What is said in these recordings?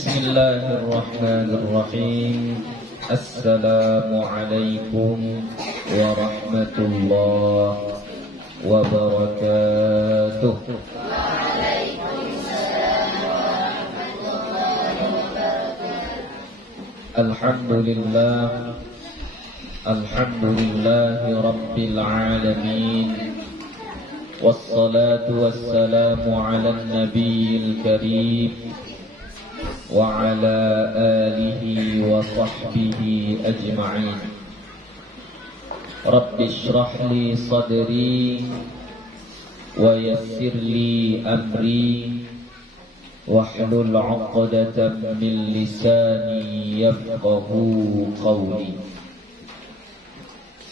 Bismillahirrahmanirrahim. Assalamualaikum warahmatullahi wabarakatuh. Alhamdulillah, alhamdulillahi rabbil alamin. Wassalatu wassalamu ala nabiyil karim wa ala alihi wa sahbihi ajma'in. Rabbi shrah li sadri wa yassir li amri wahlul 'uqdatam min lisani yafqahu qawli.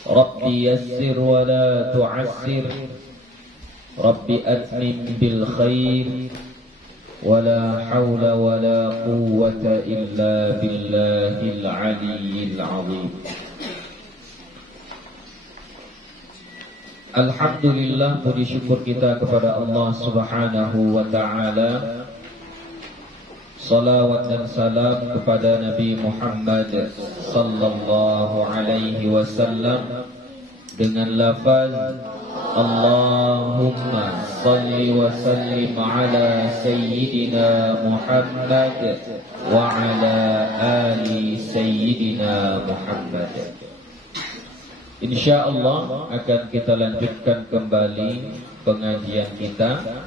Rabbi yassir wa la tu'assir, Rabbi atmim bil khair, wa la hawla wa la quwwata illa billahil aliyyil azim. Alhamdulillah, puji syukur kita kepada Allah Subhanahu wa ta'ala. Salawat dan salam kepada Nabi Muhammad sallallahu alaihi wasallam dengan lafaz Allahumma salli wa sallim ala sayyidina Muhammad wa ala ali sayyidina Muhammad. InsyaAllah akan kita lanjutkan kembali pengajian kita.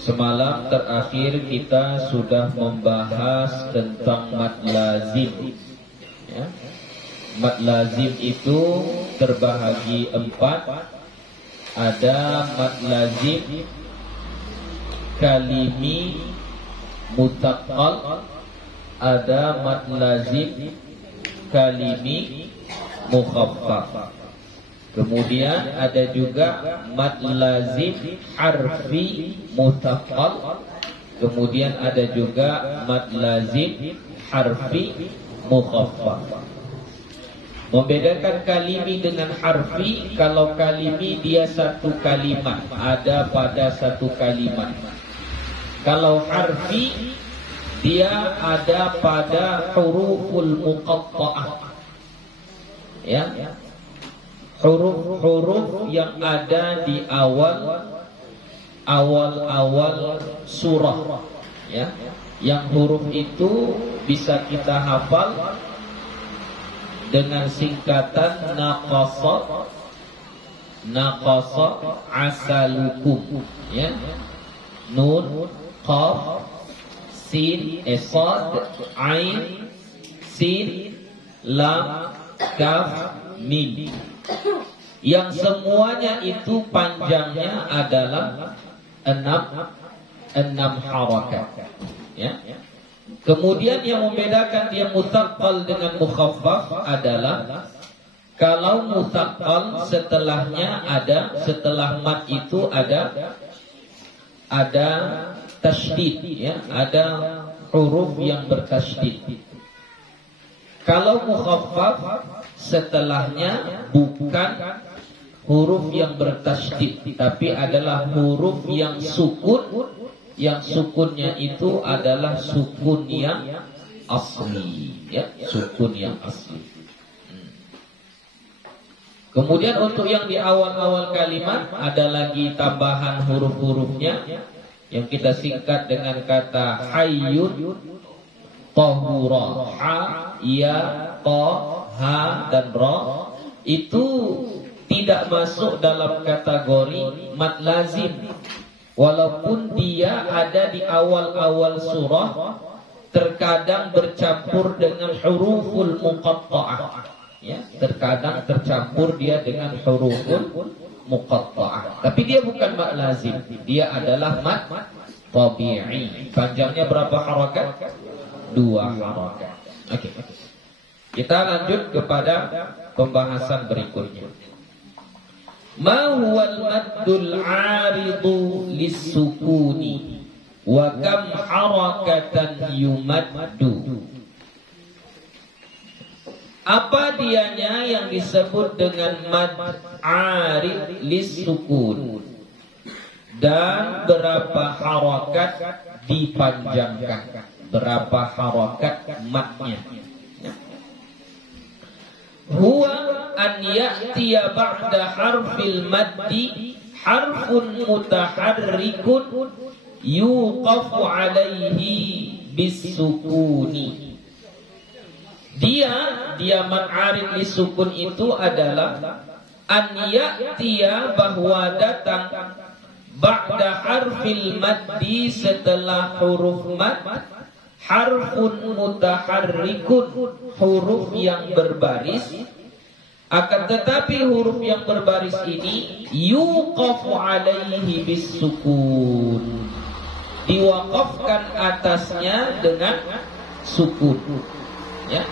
Semalam terakhir kita sudah membahas tentang mad lazim, ya. Mad lazim itu terbahagi 4. Ada mad lazim kalimi mutaqqal, ada mad lazim kalimi mukhaffaf. Kemudian ada juga mad lazim harfi mutaqqal. Kemudian ada juga mad lazim harfi mukhaffaf. Membedakan kalimi dengan harfi, kalau kalimi dia satu kalimat, ada pada satu kalimat. Kalau harfi dia ada pada huruful muqatta'ah, ya, huruf-huruf yang ada di awal surah, ya, yang huruf itu bisa kita hafal dengan singkatan naqasa asalukum, ya, nun, qaf, sin, sad, ain, sin, lam, kaf, mim, yang semuanya itu panjangnya adalah enam harakat, ya. Kemudian yang membedakan dia mutaqqal dengan mukhaffaf adalah kalau mutaqqal setelahnya ada, setelah mad itu ada tasydid, ya, ada huruf yang bertasydid. Kalau mukhaffaf setelahnya bukan huruf yang bertasydid, tapi adalah huruf yang sukun. Yang sukunnya itu adalah sukun yang asli, ya, sukun yang asli. Kemudian untuk yang di awal-awal kalimat ada lagi tambahan huruf-hurufnya yang kita singkat dengan kata hayyun, tahura, ha, ya, ta, ha, dan ra. Itu tidak masuk dalam kategori mad lazim, walaupun dia ada di awal-awal surah, terkadang bercampur dengan huruful muqatta'ah, ya, terkadang tercampur dia dengan huruful muqatta'ah. Tapi dia bukan mad lazim, dia adalah mad tabi'i. Panjangnya berapa harakat? 2 harakat. Oke. Kita lanjut kepada pembahasan berikutnya. Ma huwal maddul 'aridu lis-sukuni wa kam harakatan yumaddu. Apa dianya yang disebut dengan mad 'arid lis-sukun dan berapa harakat dipanjangkan? berapa harakat matnya. Huwa an ya'tiya ba'da harfil maddi harfun mutaharrikun yuqafu alaihi bisukuni. Dia mad arid lisukun itu adalah an ya'tiya, bahwa datang ba'da harfil maddi, setelah huruf mad, harfun mutaharrikun, huruf yang berbaris. Akan tetapi huruf yang berbaris ini yuqafu alaihi bisukun, diwaqafkan atasnya dengan sukun. Ya.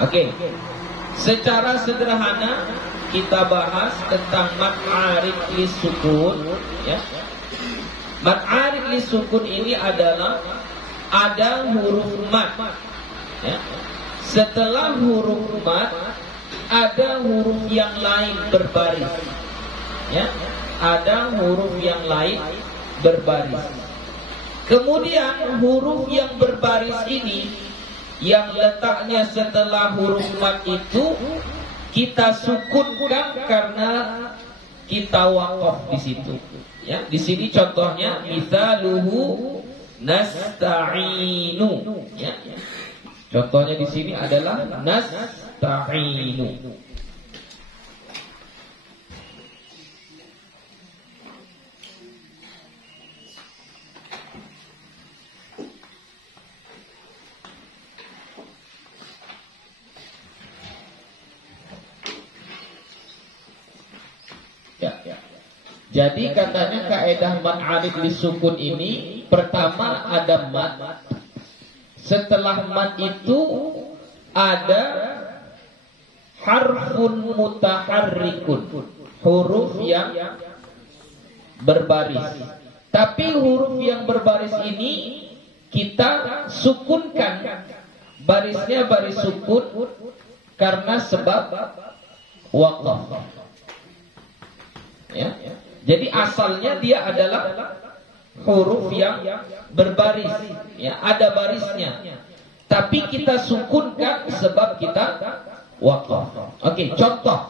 Oke. Secara sederhana kita bahas tentang mad arid lisukun, ya. Mad arid lisukun ini adalah ada huruf mad, ya. Setelah huruf mad ada huruf yang lain berbaris, ya. Ada huruf yang lain berbaris. Kemudian huruf yang berbaris ini, yang letaknya setelah huruf mad itu kita sukunkan karena kita waqaf di situ. Ya, di sini contohnya mitsaluhu nasta'inu. Ya. Contohnya di sini adalah nasta'inu. Jadi katanya kaidah mad arid lisukun ini, pertama ada mad. Setelah mad itu ada harfun mutaharrikun, huruf yang berbaris. Tapi huruf yang berbaris ini kita sukunkan, barisnya baris sukun karena sebab waqaf. Ya. Jadi asalnya dia adalah huruf yang berbaris, ya, ada barisnya. Tapi kita sukunkan sebab kita waqaf. Oke, contoh.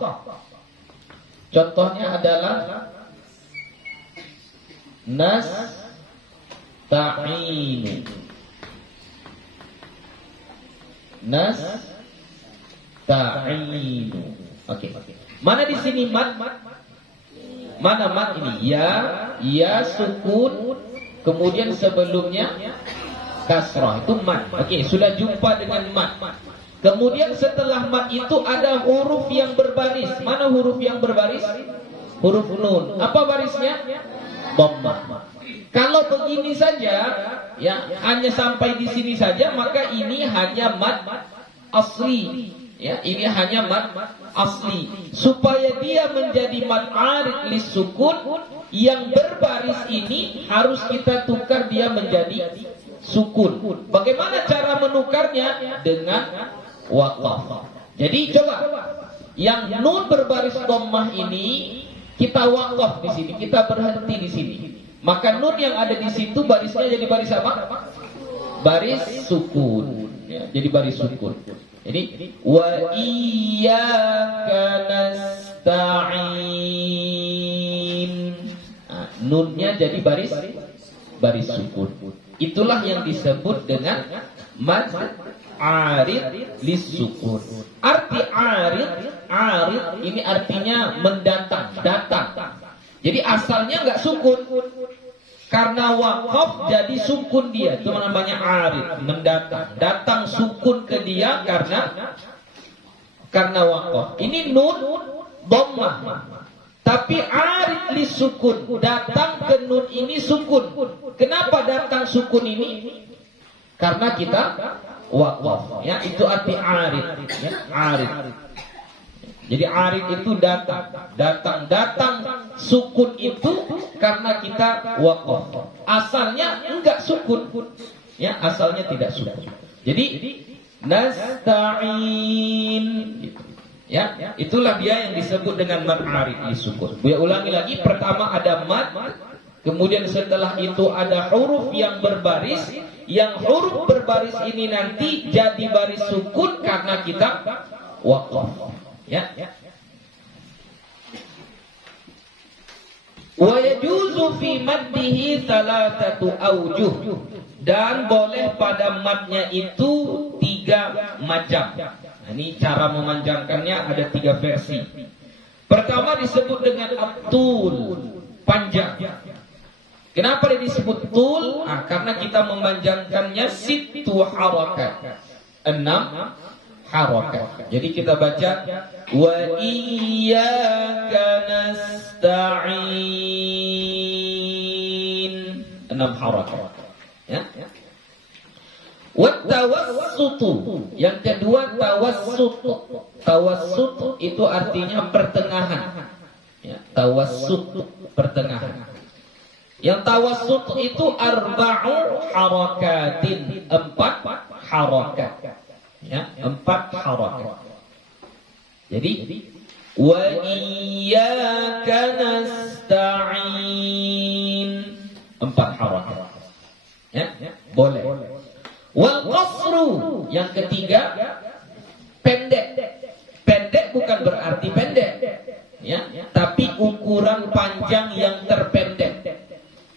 Contohnya adalah nasta'inu. Nasta'inu. Oke. Mana di sini mad? Mana mad ini? Ya sukun, kemudian sebelumnya kasrah, itu mad. Oke, sudah jumpa dengan mad. Kemudian setelah mad itu ada huruf yang berbaris. Mana huruf yang berbaris? Huruf nun. Apa barisnya? Dhammah. Kalau begini saja, ya, hanya sampai di sini saja, maka ini hanya mad asli. Ya, ini hanya mad asli. Supaya dia menjadi mad arid lisukun, yang berbaris ini harus kita tukar dia menjadi sukun. Bagaimana cara menukarnya? Dengan waqaf. Jadi coba, yang nun berbaris dhammah ini kita waqaf di sini, kita berhenti di sini. Maka nun yang ada di situ barisnya jadi baris apa? Baris sukun. Ya, jadi baris sukun. Jadi wa iyyaka nasta'in. Nah, nunnya jadi baris sukun. Itulah yang disebut dengan mad arid lisukun. Arti arid ini artinya mendatang, datang. Jadi asalnya enggak sukun. Karena waqaf jadi sukun dia, itu namanya arid, mendatang. Datang sukun ke dia karena waqaf. Ini nun dhammah. Tapi arid li sukun, datang ke nun ini sukun. Kenapa datang sukun ini? Karena kita waqaf. Ya, itu arti arid, ya, arid. Jadi arid itu datang sukun itu karena kita waqaf. Asalnya enggak sukun, ya, asalnya tidak sukun. Jadi nasta'in, gitu. Ya, itulah dia yang disebut dengan mad arid lisukun. Gue ulangi lagi, pertama ada mad, Kemudian setelah itu ada huruf yang berbaris. Yang huruf berbaris ini nanti jadi baris sukun karena kita waqaf. Ya. Wa yajuzu fi maddihi thalathatu awjuh. Dan boleh pada madnya itu 3 macam. Nah, ini cara memanjangkannya ada 3 versi. Pertama disebut dengan abtul, panjang. Kenapa dia disebut tul? Nah, karena kita memanjangkannya sittu harakat, 6 harakat. Jadi kita baca wa iyyaka nasta'in, 6 harakat. Ya. Wa tawassutu, yang kedua tawassut. Tawassut itu artinya pertengahan. Ya, tawassut, pertengahan. Yang tawassut itu arba'u harakatin, 4 harakat. Ya, 4 harakat. Jadi wa iyyaka nasta'in, 4 harakat. Ya, boleh. Wal qasru, yang ketiga pendek. Pendek bukan berarti pendek, ya, tapi ukuran panjang yang terpendek.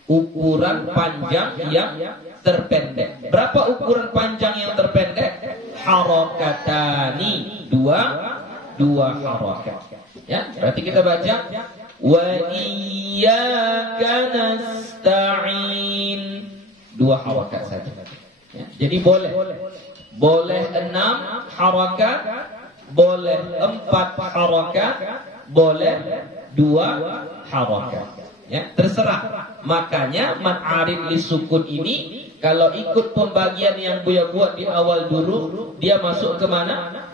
Ukuran panjang yang terpendek. Berapa ukuran panjang yang terpendek? Harakatani, 2 harakat. Ya, berarti kita baca wa iyyaka nasta'in, 2 harakat saja. Ya, jadi boleh 6 harakat, boleh 4 harakat, boleh 2 harakat. Ya, terserah. Makanya mad arid li sukun ini kalau ikut pembagian yang Buya buat di awal dulu, dia masuk ke mana?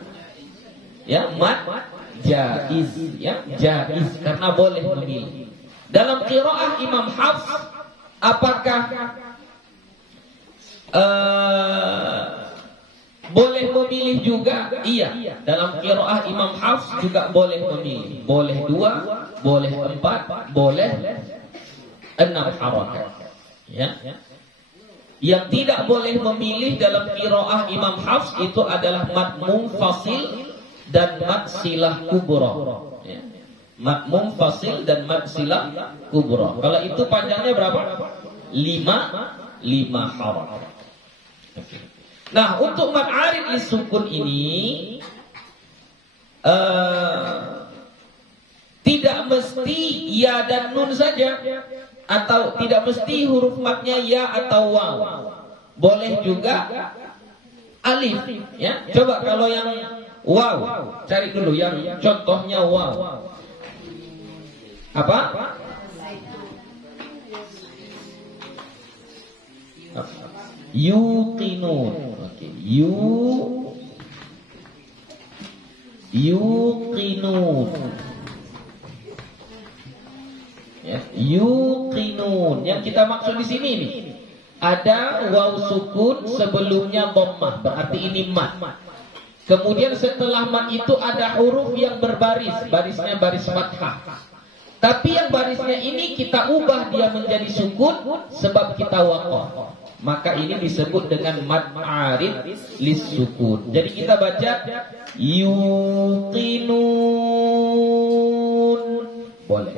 Ya, mad jaiz, ya, jaiz karena boleh memilih. Dalam qiraah Imam Hafs, apakah boleh memilih juga? Iya. Dalam qiraah Imam Hafs juga boleh memilih. Boleh 2, boleh 4, boleh 6 harakat. Ya. Yang tidak boleh memilih dalam qiraah Imam Hafs itu adalah mad munfasil dan mad silah kubra. Ya. Mad munfasil dan mad silah kubra. Kalau itu panjangnya berapa? 5 harakat. Nah, untuk mad arid li sukun ini tidak mesti ya dan nun saja, atau tidak mesti huruf madnya ya atau waw. Boleh juga alif, ya. Coba kalau yang waw, cari dulu yang contohnya waw. Apa? Yuqinun. Oke, yuqinun. Ya, yuqinun. Yang kita maksud di sini nih, ada waw sukun sebelumnya dhammah, berarti ini mad. Kemudian setelah mad itu ada huruf yang berbaris, barisnya baris fathah. Tapi yang barisnya ini kita ubah dia menjadi sukun sebab kita waqaf. Maka ini disebut dengan mad arid lis sukun. Jadi kita baca yuqinun. Boleh.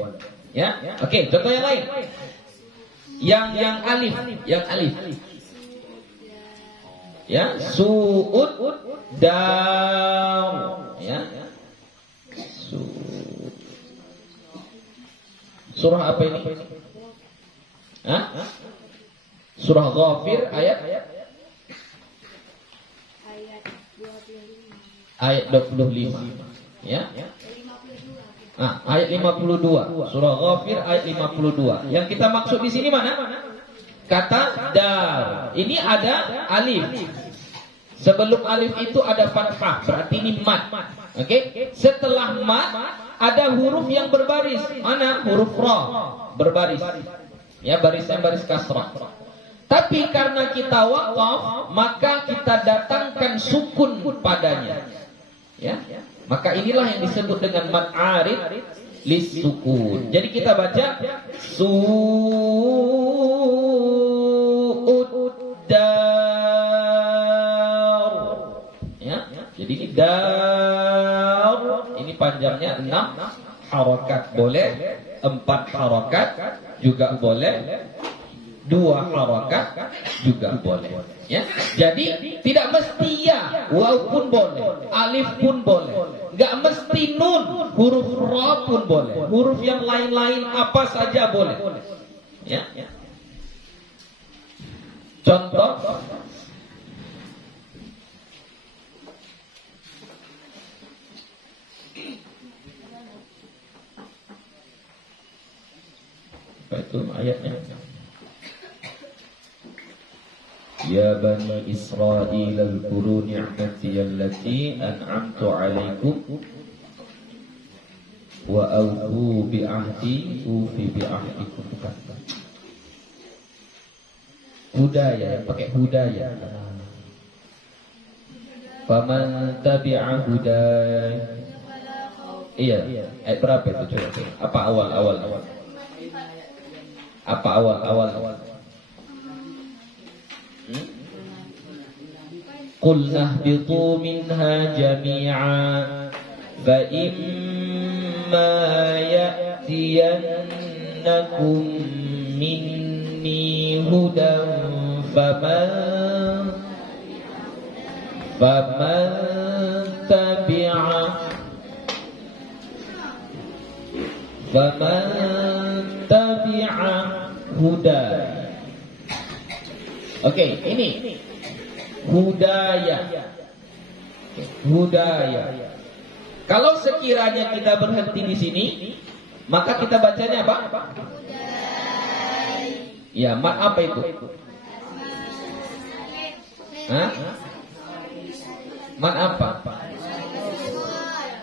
Ya? Oke, contoh yang lain. Yang alif, Ya, su'ud daw. Ya. Surah apa ini? Hah? Surah Ghafir ayat 25. Ya. Ayat 52. Surah Ghafir ayat 52. Yang kita maksud di sini mana? Kata dar. Ini ada alif. Sebelum alif itu ada fathah, berarti ini mad. Oke? Setelah mad ada huruf yang berbaris. Mana? Huruf ra berbaris. Ya, barisnya baris kasrah. Tapi karena kita waqaf, maka kita datangkan sukun padanya. Ya. Maka inilah yang disebut dengan mad arid lisukun. Jadi kita baca su'uddar. Ya, jadi ini dar. Ini panjangnya 6 harakat boleh, 4 harakat juga boleh, 2 harakat juga boleh. Ya, jadi tidak mesti ya, waw pun boleh, alif pun boleh, nggak mesti nun, huruf ra pun boleh, huruf yang lain-lain apa saja boleh. Ya, contoh. Apa itu ayatnya? Ya bani Israil al-kuru ni'mati allati an'amtu alaikum wa awfu bi ahdi ufi bi ahdikum. Hudaya, pakai hudaya. Faman tabi'a hudaya. Iya, ayat berapa itu coba? Apa awal? Apa awal? Qulna ihbitu minha jami'an fa imma ya'tiyannakum minni hudan faman tabi'a hudaya. Oke, ini hudaya. Kalau sekiranya kita berhenti di sini, maka kita bacanya apa? Ya, mat apa itu? Hah? Mat apa?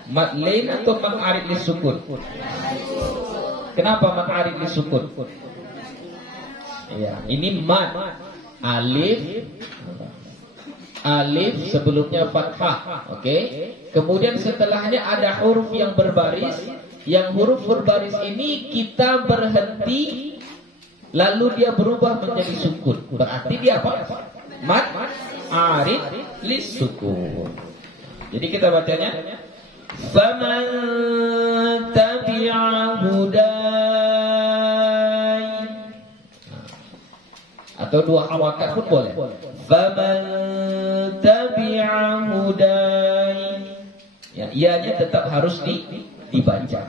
Mat lain atau mat arid lisukun? Kenapa mat arid lisukun? Ya, ini mat alif sebelumnya fathah, oke. Kemudian setelahnya ada huruf yang berbaris. Yang huruf berbaris ini kita berhenti, lalu dia berubah menjadi sukun. Berarti dia apa? Mat arid lisukun. Jadi kita bacanya faman tabi'a hudai, atau 2 harakat pun boleh. Faman tabi'a hudai. Ya, ianya tetap harus dibaca.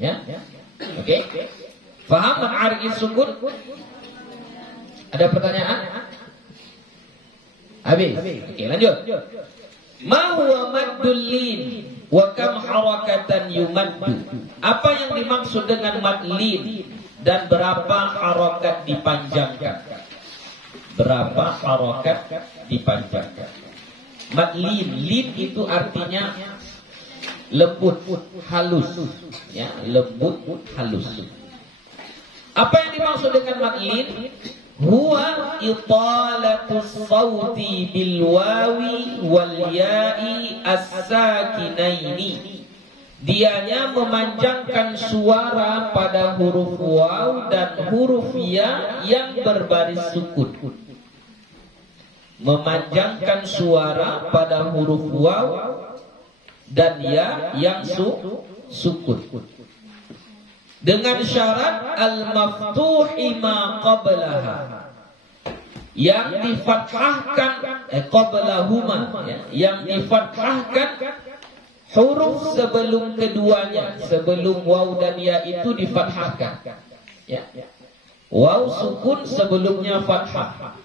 Ya. Oke. Faham ma'arij sukun? Ada pertanyaan? Habis. Oke, lanjut. Ma huwa maddul lin wa kam harakatan yumaddu? Apa yang dimaksud dengan mad lin dan berapa harakat dipanjangkan? Berapa harakat dipanjangkan? Mad lin itu artinya lembut, halus. Ya, lembut, halus. Apa yang dimaksud dengan mad lin? Huwa italatus sawti bil wawi wal ya'i as-sakinaini. Dianya memanjangkan suara pada huruf waw dan huruf ya yang berbaris sukun. Memanjangkan suara pada huruf waw dan ya yang sukun. Dengan syarat al-maftuhi ma qablaha, yang difathahkan qablahuma, yang difathahkan huruf sebelum keduanya, sebelum waw dan ya itu difathahkan. Ya. Waw sukun sebelumnya fathah,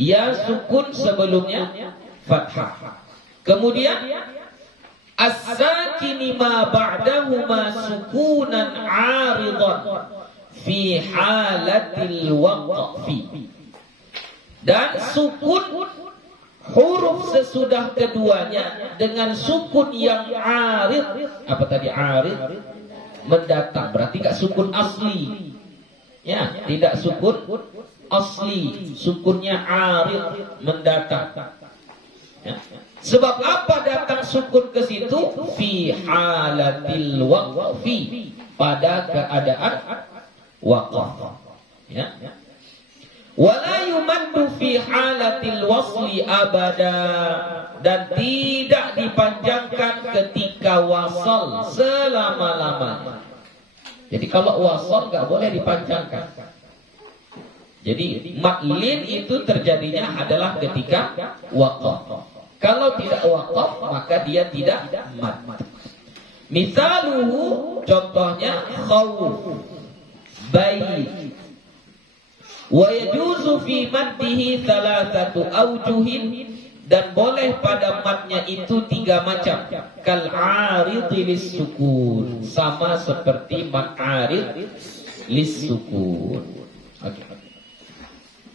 ya sukun sebelumnya fathah. Kemudian as-sakini ma ba'dahuma sukunan 'aridan fi halatil waqfi. Dan sukun huruf sesudah keduanya dengan sukun yang 'arid. Apa tadi 'arid? Mendatang. Berarti enggak sukun asli. Ya, tidak sukun asli. Sukunnya 'arid, mendatang. Ya. Sebab apa datang sukun ke situ? Fi halatil waqfi, pada keadaan waqaf. Ya. Wala yumaddu fi halatil wasli abada, dan tidak dipanjangkan ketika wasal selama-lamanya. Jadi kalau wasal nggak boleh dipanjangkan. Jadi madlin itu terjadinya adalah ketika waqaf. Kalau tidak waqaf maka dia tidak mad. Misaluhu, contohnya khawf, bayi. Wa yajuzu fi maddihi thalathatu awjuhin, dan boleh pada madnya itu 3 macam. Kal aridhi lis sukun, sama seperti mad arid lis sukun. Oke.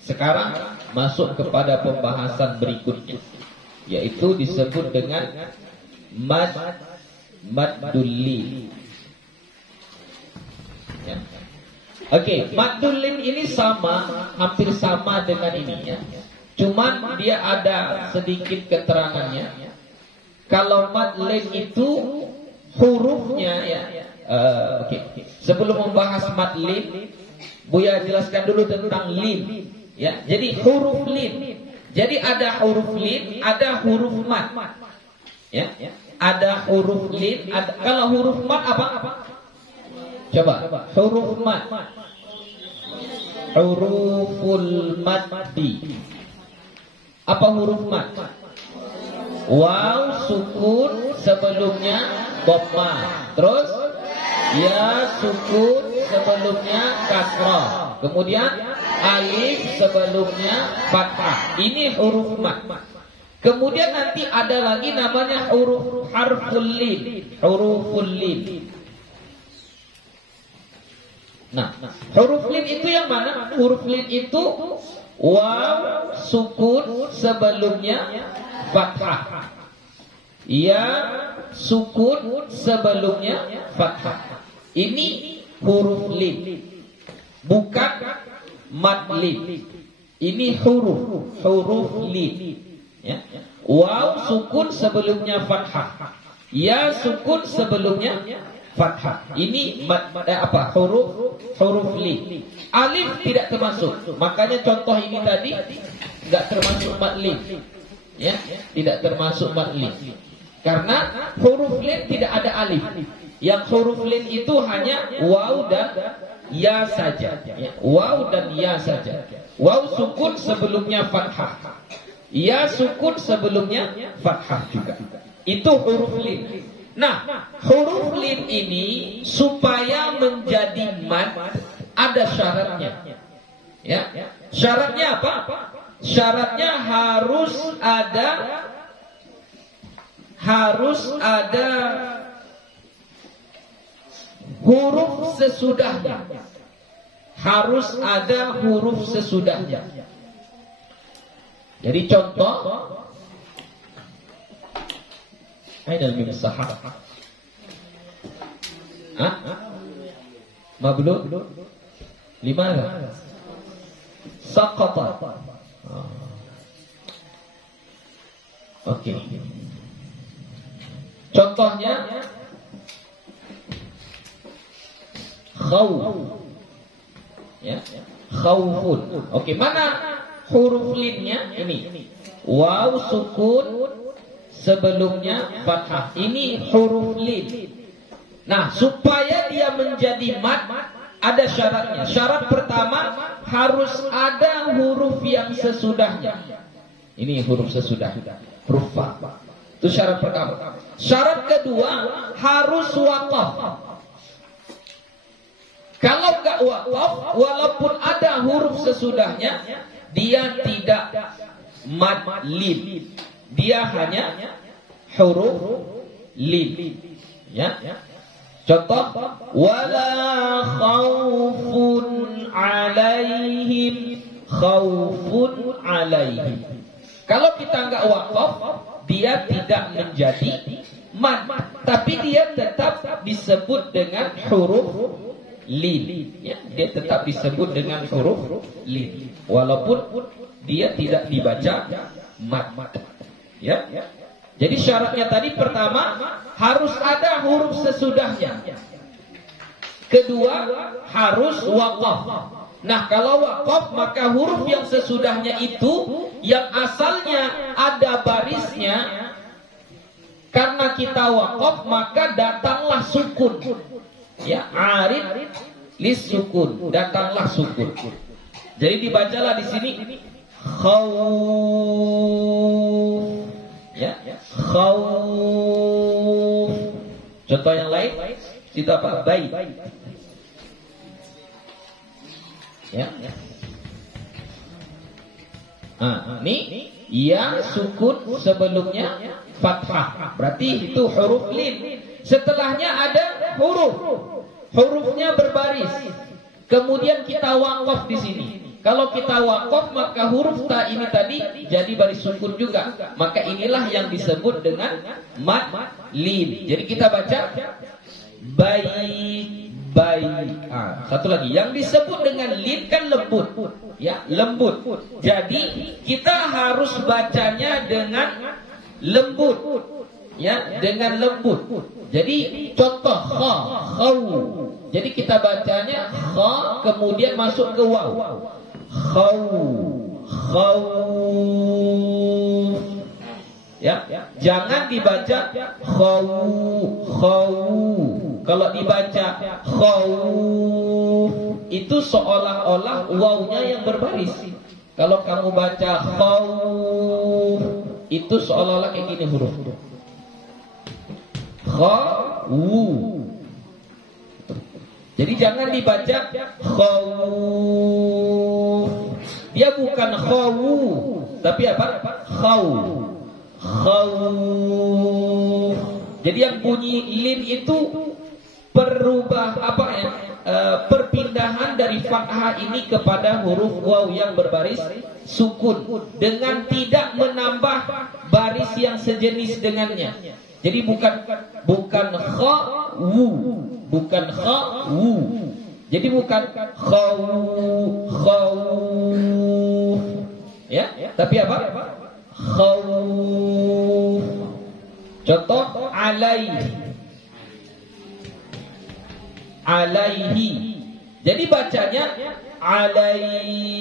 Sekarang masuk kepada pembahasan berikutnya, yaitu disebut dengan maddul lin. Ya. Oke, maddul lin ini hampir sama dengan ini ya. Cuman dia ada sedikit keterangannya. Kalau mad lin itu hurufnya ya. Oke. Sebelum membahas mad lin, Buya jelaskan dulu tentang lin. Ya, jadi huruf lin. Jadi ada huruf lin, ada huruf mad. Ya, ada huruf lin. Kalau huruf mad apa? Coba, huruf mad. Huruful maddi. Apa huruf mad? Waw sukun sebelumnya dhammah. Terus ya sukun sebelumnya kasrah. Kemudian alif sebelumnya fathah. Ini huruf mad. Kemudian nanti ada lagi namanya harful lin. Huruful lin. Nah, huruf lin itu yang mana? Huruf lin itu waw sukun sebelumnya fathah. Ya sukun sebelumnya fathah. Ini huruf lin. Bukan mad lin. Ini huruf lin. Ya. Waw sukun sebelumnya fathah. Ya sukun sebelumnya fathah. Ini huruf lin. Alif tidak termasuk. Makanya contoh ini tadi tidak termasuk mad lin. Ya, tidak termasuk mad lin. Karena huruf lin tidak ada alif. Yang huruf lin itu hanya waw dan ya saja. Ya, waw dan ya saja. Waw sukun sebelumnya fathah. Ya sukun sebelumnya fathah juga. Itu huruf lin. Nah, huruf lin ini supaya menjadi mad ada syaratnya. Ya, syaratnya apa? Syaratnya harus ada huruf sesudahnya. Harus ada huruf sesudahnya. Jadi contoh, Aina al-mim as-sahah. Mablud? Limana? Saqata. Oke. Contohnya khawf. Ya, khawfun. Oke, mana huruf linnya? Ini. Waw sukun sebelumnya fathah. Ini huruf lin. Nah, supaya dia menjadi mad ada syaratnya. Syarat pertama harus ada huruf yang sesudahnya. Ini huruf sesudah. Huruf fa. Itu syarat pertama. Syarat kedua harus waqaf. Kalau enggak waqaf, walaupun ada huruf sesudahnya, dia tidak mad lin. Dia hanya huruf lin. Ya. Contoh, wala khaufun alaihim, khaufun alaihim. Kalau kita enggak waqaf, dia tidak menjadi mad, tapi dia tetap disebut dengan huruf lin. Ya, dia tetap disebut dengan huruf lin, walaupun dia tidak dibaca mad. Ya. Jadi syaratnya tadi pertama harus ada huruf sesudahnya. Kedua, harus waqaf. Nah, kalau waqaf maka huruf yang sesudahnya itu yang asalnya ada barisnya, karena kita waqaf maka datanglah sukun. Ya, arid lis sukun, datanglah sukun. Jadi dibacalah di sini khawf. Ya, khawf. Contoh yang lain, kita apa? Baik. Ya. Ini ya sukun sebelumnya fathah. Berarti itu huruf lin. Setelahnya ada hurufnya berbaris. Kemudian kita waqaf di sini. Kalau kita waqaf maka huruf ta ini tadi jadi baris sukun juga. Maka inilah yang disebut dengan mad lin. Jadi kita baca baik. Satu lagi yang disebut dengan lin kan lembut, ya, lembut. Jadi kita harus bacanya dengan lembut, ya, dengan lembut. Jadi contoh khaw. Jadi kita bacanya kha kemudian masuk ke waw. Khaw. Ya, jangan dibaca khaw. Kalau dibaca khawf itu seolah-olah wawnya yang berbaris. Kalau kamu baca khawf itu seolah-olah kayak gini huruf. Khawu. Jadi jangan dibaca khawf. Dia bukan khawu, tapi apa? Khaw. Jadi yang bunyi lin itu perpindahan dari fathah ini kepada huruf waw yang berbaris sukun dengan tidak menambah baris yang sejenis dengannya. Jadi bukan khawu, bukan khawu. Jadi bukan khaw. Ya, tapi apa? Khaw. Contoh alaihi. Jadi bacanya alaihi.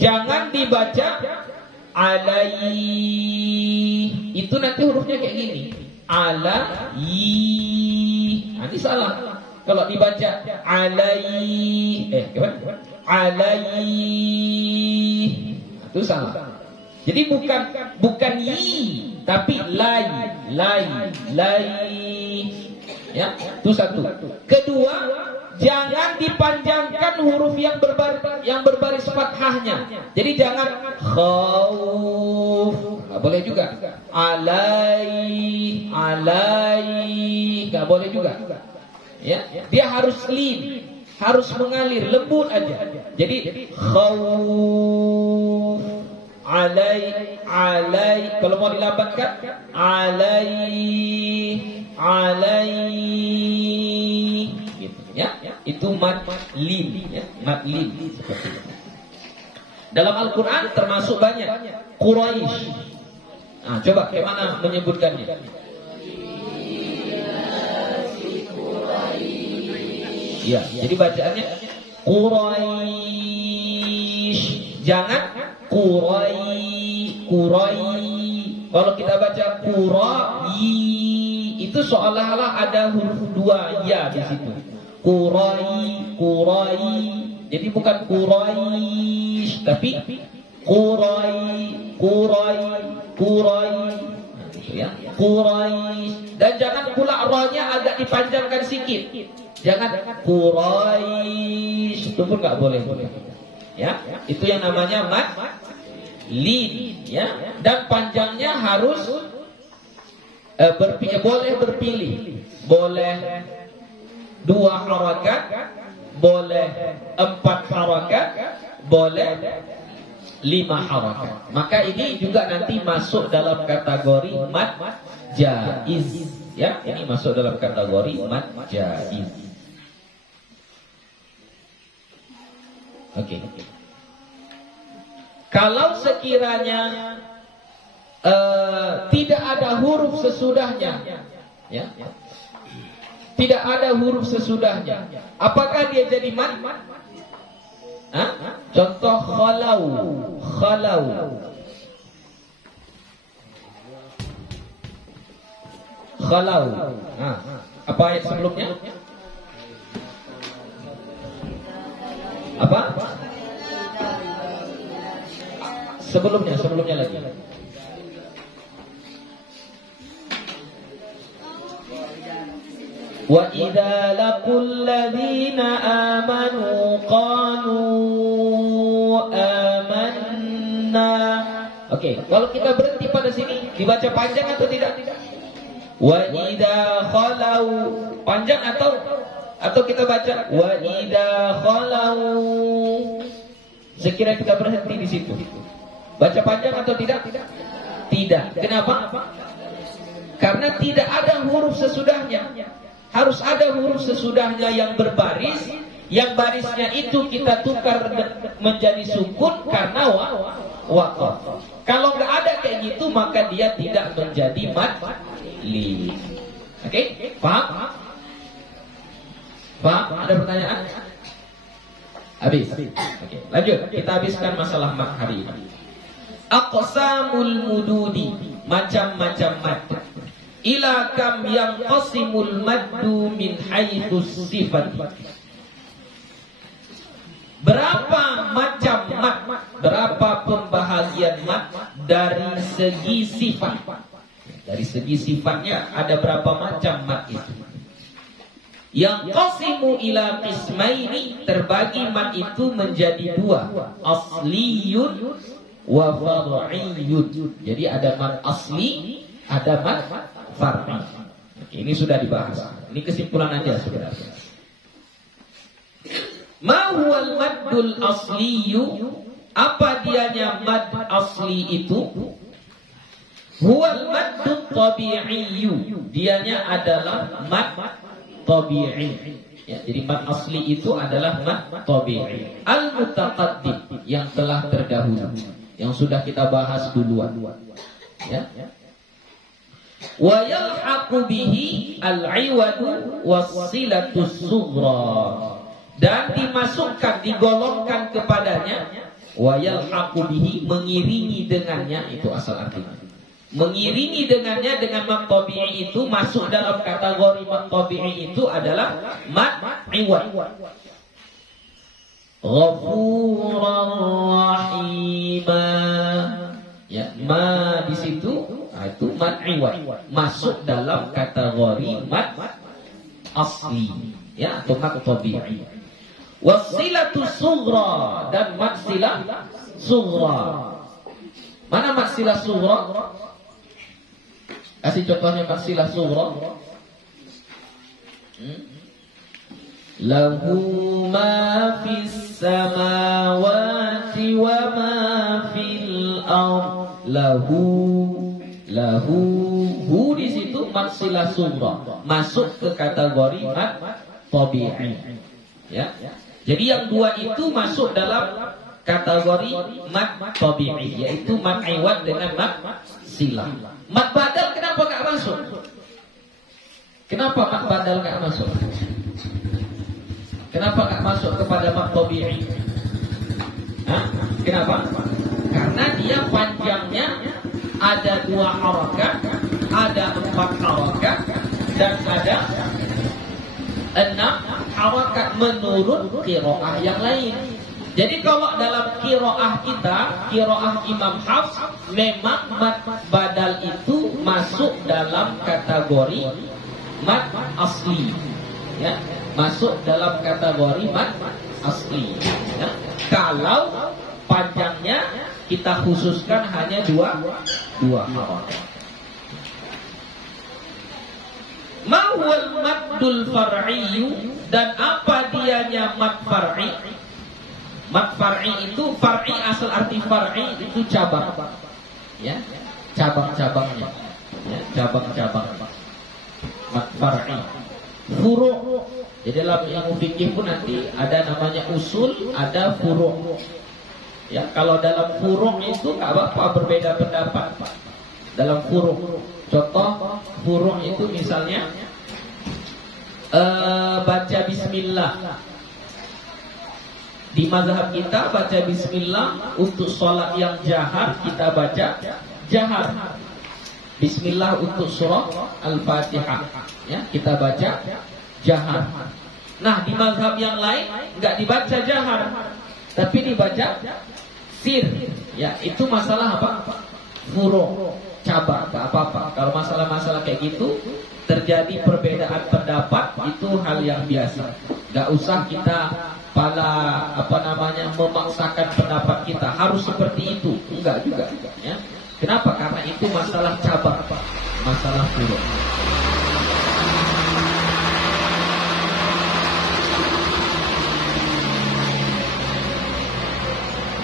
Jangan dibaca alaihi. Itu nanti hurufnya kayak gini. Alaihi. Ini salah. Kalau dibaca alaihi, gimana? Alaihi. Itu salah. Jadi bukan yi, tapi lai. Ya, itu satu. Kedua, jangan dipanjangkan huruf yang berbaris fathahnya. Jadi jangan khauf, nggak boleh juga. Alai, nggak boleh juga. Ya, dia harus lin, harus mengalir, lembut aja. Jadi khauf. Alai, kalau mau dilambatkan alai gitu ya. Itu mad lin, ya, mad lin seperti itu. Dalam Al-Qur'an termasuk banyak Quraisy. Nah, coba bagaimana menyebutkannya? Ya, jadi bacaannya Quraisy. Jangan Qurai. Kalau kita baca Qurai, itu seolah-olah ada huruf dua ya di situ. Qurai. Jadi bukan Quraisy, tapi Qurai. Ya, Quraisy. Dan jangan pula ra-nya agak dipanjangkan sedikit. Jangan Quraisy. Itu pun nggak boleh. Ya, itu yang namanya mad lin, ya. Dan panjangnya harus boleh berpilih. Boleh 2 harakat, boleh 4 harakat, boleh 5 harakat. Maka ini juga nanti masuk dalam kategori mad jaiz, ya. Ini masuk dalam kategori mad jaiz. Oke. Kalau sekiranya tidak ada huruf sesudahnya, Ya. Tidak ada huruf sesudahnya. Apakah dia jadi mad? Contoh khalau. Khalau. Khalau. Apa ayat sebelumnya? Apa? Sebelumnya lagi. Wa idza laqul ladzina amanu qalu amanna. Oke, kalau kita berhenti pada sini dibaca panjang atau tidak? Wa idza khalau panjang atau kita baca wa idza khalau. Sekira kita berhenti di situ. Baca panjang atau tidak? Tidak. Kenapa? Karena tidak ada huruf sesudahnya. Harus ada huruf sesudahnya yang berbaris, yang barisnya itu kita tukar menjadi sukun karena waqaf. Kalau nggak ada kayak gitu maka dia tidak menjadi mad li. Oke? Paham? Paham? Ada pertanyaan? Habis. Oke, lanjut. Kita habiskan masalah mad hari ini. Aqsamul mududi, macam-macam mad. Ila kam yang qasimul maddu min haitsus sifat. Berapa macam mad, berapa pembahagian mad dari segi sifat. Dari segi sifatnya ada berapa macam mad itu. Yang qasimu ila qismaini, terbagi mad itu menjadi dua, asliyun wa far'iyyun. Jadi ada mad asli, ada mad far'i. Ini sudah dibahas. Ini kesimpulan aja sebenarnya. Ma huwal maddul asliyu? Apa dianya mad asli itu? Huwal maddut tabi'iyyu. Dianya adalah mad tabi'i. Ya, jadi mad asli itu adalah mad tabi'i. Al-mutaqaddim, yang telah terdahulu, yang sudah kita bahas duluan. Ya. Wa yalhaqu bihi al-'iwadu was-silatus sughra, dan dimasukkan, digolongkan kepadanya, wa yalhaqu bihi, mengiringi dengannya, itu asal artinya. Mengiringi dengannya dengan mad tabi'i itu masuk dalam kategori mad tabi'i itu adalah mad iwad. Ghafuran rahimah. Ya, ma di situ itu mad iwad, masuk dalam kategori mad asli, ya, atau mad tabi'i. Wasilatu sughra, dan mad silah sughra. Mana mad silah sughra? Kasih contohnya mad silah sughra. Lahu ma fis samawati wa ma fil ardh. Lahu hu di situ mad silah sughra, masuk ke kategori mad tabi'i. Ya. Jadi yang dua itu masuk dalam kategori mad tabi'i, yaitu mad iwad dengan mad silah. Mad badal kenapa enggak masuk? Kenapa mad badal enggak masuk? Kenapa enggak masuk kepada mad tabi'i? Kenapa? Karena dia panjangnya ada 2 harakat, ada 4 harakat, dan ada 6 harakat menurut qiraah yang lain. Jadi kalau dalam qiraah kita, qiraah Imam Hafs, memang mad badal itu masuk dalam kategori mad asli. Ya, masuk dalam kategori mad asli. Ya. Kalau panjangnya kita khususkan hanya dua harakat. Ma huwal maddul far'iyyu, dan apa dianya mad far'i? Mad far'i itu, far'i asal arti far'i itu cabang. Ya, cabang-cabangnya. Ya, cabang-cabang. Mad far'i. Furu'. Jadi dalam ilmu fikih pun nanti ada namanya usul, ada furu'. Ya, kalau dalam furu' itu enggak apa-apa berbeda pendapat. dalam furu'. Contoh furu' itu misalnya baca bismillah. Di mazhab kita baca bismillah untuk sholat yang jahar kita baca jahar. Bismillah untuk surah Al-Fatihah ya, kita baca jahar. Nah, di mazhab yang lain enggak dibaca jahar, tapi dibaca sir. Ya, itu masalah apa? Furu', cabang, enggak apa-apa. Kalau masalah-masalah kayak gitu terjadi perbedaan pendapat, itu hal yang biasa. Enggak usah kita memaksakan pendapat kita harus seperti itu. Enggak juga ya. Kenapa? Karena itu masalah cabang, masalah furu'.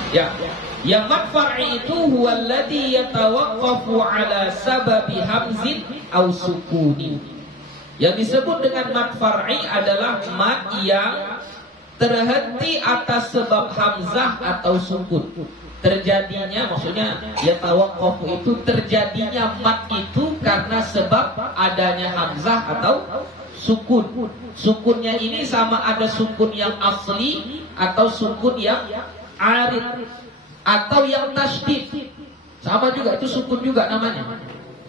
Ya, yang mad far'i itu huwallazi yatawaqqafu ala sababi hamzin aw sukunin. Yang disebut dengan mad far'i adalah mad yang terhenti atas sebab hamzah atau sukun. Terjadinya, maksudnya yatawaqqafu itu terjadinya mad itu karena sebab adanya hamzah atau sukun. Sukunnya ini sama ada sukun yang asli atau sukun yang arid atau yang tasydid. Sama juga, itu sukun juga namanya.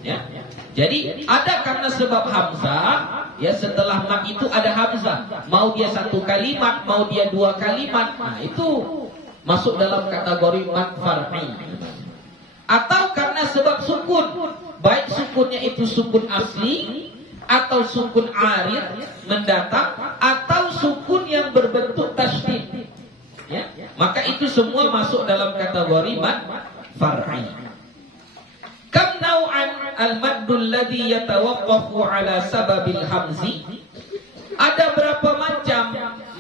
Ya. Jadi ada karena sebab hamzah, ya setelah mad itu ada hamzah. Mau dia satu kalimat, mau dia dua kalimat, nah itu masuk dalam kategori mad far'i. Atau karena sebab sukun, baik sukunnya itu sukun asli atau sukun arid mendatang atau sukun yang berbentuk tasydid. Ya, maka itu semua masuk dalam kategori mad far'i. Kam nau'an al-maddul ladzi yatawaqqafu ala sababil hamzi. Ada berapa macam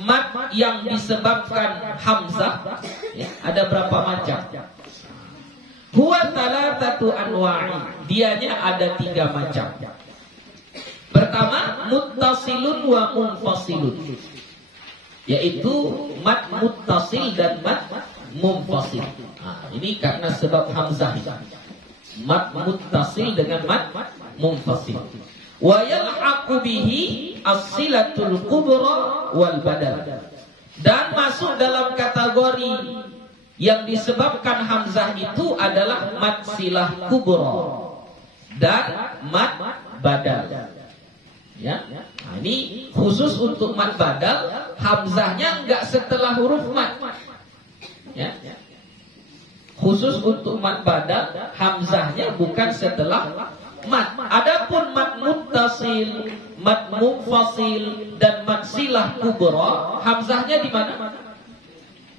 mad yang disebabkan hamzah? Ya, ada berapa macam? Huwa thalathatu anwa'i. Dianya ada 3 macam. Pertama, muttasilun wa munfasilun. Yaitu mad muttasil dan mad munfasil. Nah, ini karena sebab hamzah. Mad muttasil dengan mad munfasil. Wa yalhaqu bihi as-silatul kubra wal badal. Dan masuk dalam kategori yang disebabkan hamzah itu adalah mad silah kubra dan mad badal. Ya. Nah, ini khusus untuk mad badal, hamzahnya enggak setelah huruf mad. Ya. Khusus untuk mad badal, hamzahnya bukan setelah mad. Adapun mad muttasil, mad munfasil dan mad silah kubra, hamzahnya di mana?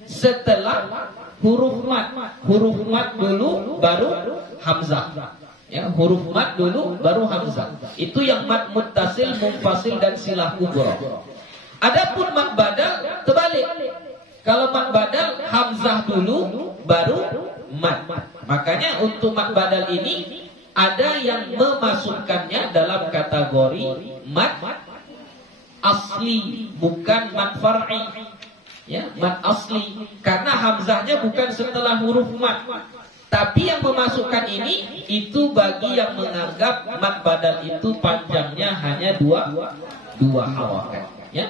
Setelah huruf mad. Huruf mad dulu baru hamzah. Ya, huruf mad dulu baru hamzah. Itu yang mad muttasil, munfasil dan silah kubra. Adapun mad badal terbalik. Kalau mad badal hamzah dulu baru mad. Makanya untuk mad badal ini ada yang memasukkannya dalam kategori mad asli, bukan mad far'i. Ya, mad asli karena hamzahnya bukan setelah huruf mad. Tapi yang memasukkan ini itu bagi yang menganggap mad badal itu panjangnya hanya dua harokat. Ya.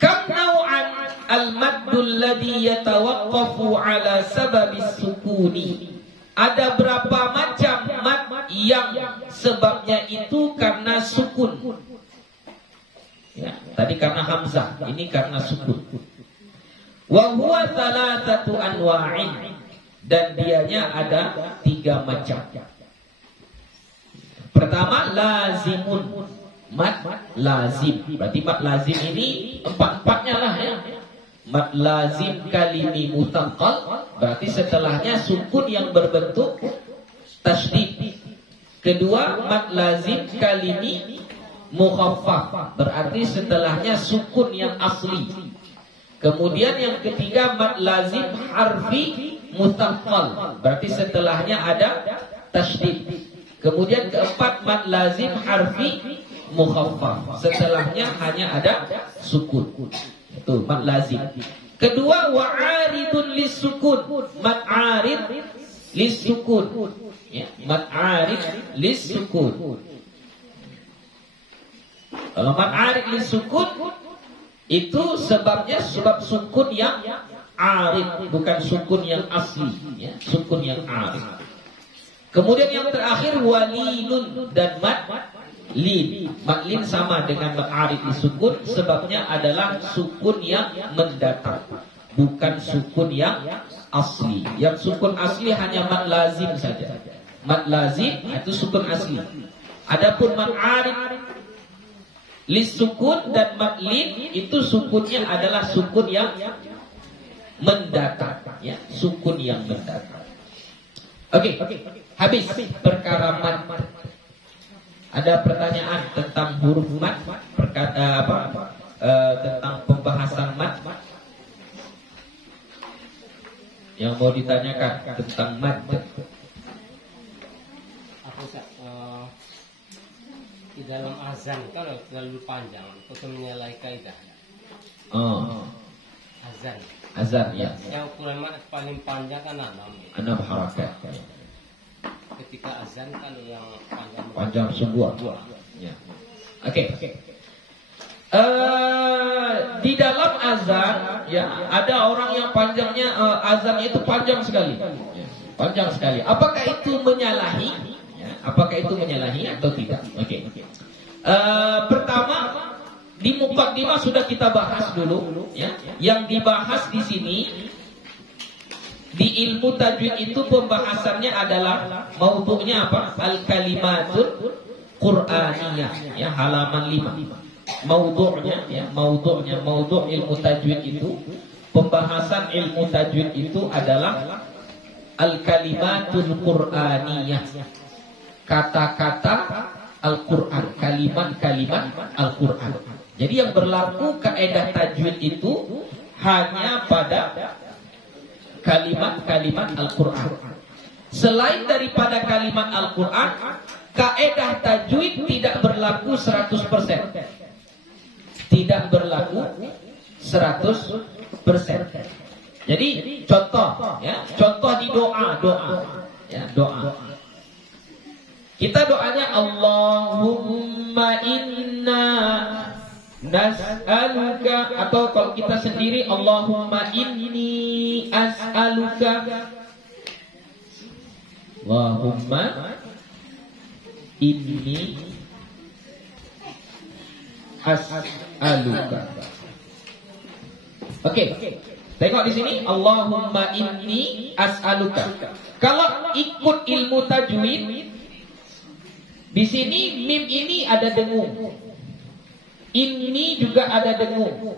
Kam nau'an al-maddul ladzi yatawaqqafu ala sababis sukuni. Ada berapa macam mad yang sebabnya itu karena sukun. Ya, tadi karena hamzah, ini karena sukun. Wa huwa thalathatu anwa'in. Dan dianya ada 3 macam. Pertama, lazimun. Mad lazim. Berarti mad lazim ini 4-4-nya lah ya. Mad lazim kalimi mutaqqal, berarti setelahnya sukun yang berbentuk tasydid. Kedua, mad lazim kalimi mukhaffaf, berarti setelahnya sukun yang asli. Kemudian yang ketiga, mad lazim harfi mutaqqal, berarti setelahnya ada tasydid. Kemudian keempat, mad lazim harfi mukhaffaf, setelahnya hanya ada sukun. Itu mad lazim. Kedua, wa'aridun lis-sukun. Mad arid lisukun. Ya, mad arid lisukun. Kalau mad arid lisukun itu sebabnya sebab sukun yang arid, bukan sukun yang asli, ya, sukun yang arid. Kemudian yang terakhir walilun dan mad lin. Mad lin sama dengan mad arid lisukun, sebabnya adalah sukun yang mendatar, bukan sukun yang asli. Yang sukun asli hanya mad lazim saja. Mad lazim itu sukun asli. Adapun mad arid lisukun dan mad lin itu sukunnya adalah sukun yang mendatar, ya, sukun yang mendatar. Oke, habis perkara mad. Ada pertanyaan tentang huruf mad, tentang pembahasan mad yang mau ditanyakan tentang mad. Di dalam azan kalau terlalu panjang untuk menyalahi kaidah. Azan ya. Yang ukuran mad paling panjang kan 6 harakat. Ketika azan kalau yang Panjang sebuah. Ya. Oke. Di dalam azan, ya, ada orang yang panjangnya azannya itu panjang sekali. Ya, panjang sekali. Apakah itu menyalahi? Apakah itu menyalahi atau tidak? Oke. Pertama, di muqaddimah sudah kita bahas dulu, ya. Yang dibahas di sini di ilmu tajwid itu pembahasannya adalah maudhu'nya apa? Al-kalimatul Qur'aniyah, ya, halaman 5. Maudhu'nya, ya, maudhu' ilmu tajwid itu, pembahasan ilmu tajwid itu adalah al-kalimatul Qur'aniyah. Kata-kata Al-Quran, kalimat-kalimat Al-Quran. Jadi yang berlaku kaidah tajwid itu hanya pada kalimat-kalimat Al-Quran. Selain daripada kalimat Al-Quran, kaidah tajwid tidak berlaku 100%. Tidak berlaku 100%. Jadi contoh, ya, contoh di doa, ya, doa. Kita doanya Allahumma inna nas'aluka, atau kalau kita sendiri Allahumma inni as'aluka. Allahumma inni as'aluka. Oke. Tengok di sini Allahumma inni as'aluka. Kalau ikut ilmu tajwid, di sini mim ini ada dengung, ini juga ada dengung.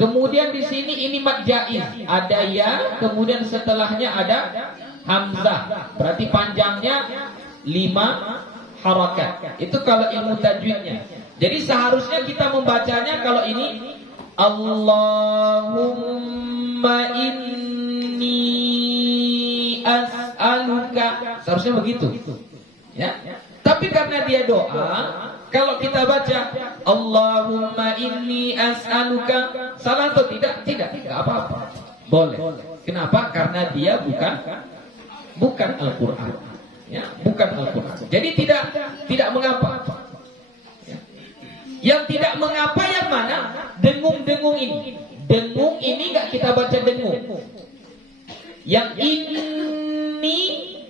Kemudian di sini ini mad jaiz, ada ya, kemudian setelahnya ada hamzah. Berarti panjangnya 5 harakat. Itu kalau ilmu tajwidnya. Jadi seharusnya kita membacanya kalau ini Allahumma inni as'aluka. Seharusnya begitu. Ya. Tapi karena dia doa, kalau kita baca Allahumma inni as'aluka, salah atau tidak? Tidak, enggak apa-apa. Boleh. Kenapa? Karena dia bukan Al-Qur'an. Ya, bukan Al-Qur'an. Jadi tidak mengapa. Ya. Yang tidak mengapa yang mana? Dengung-dengung ini. Dengung ini enggak kita baca dengung. Yang ini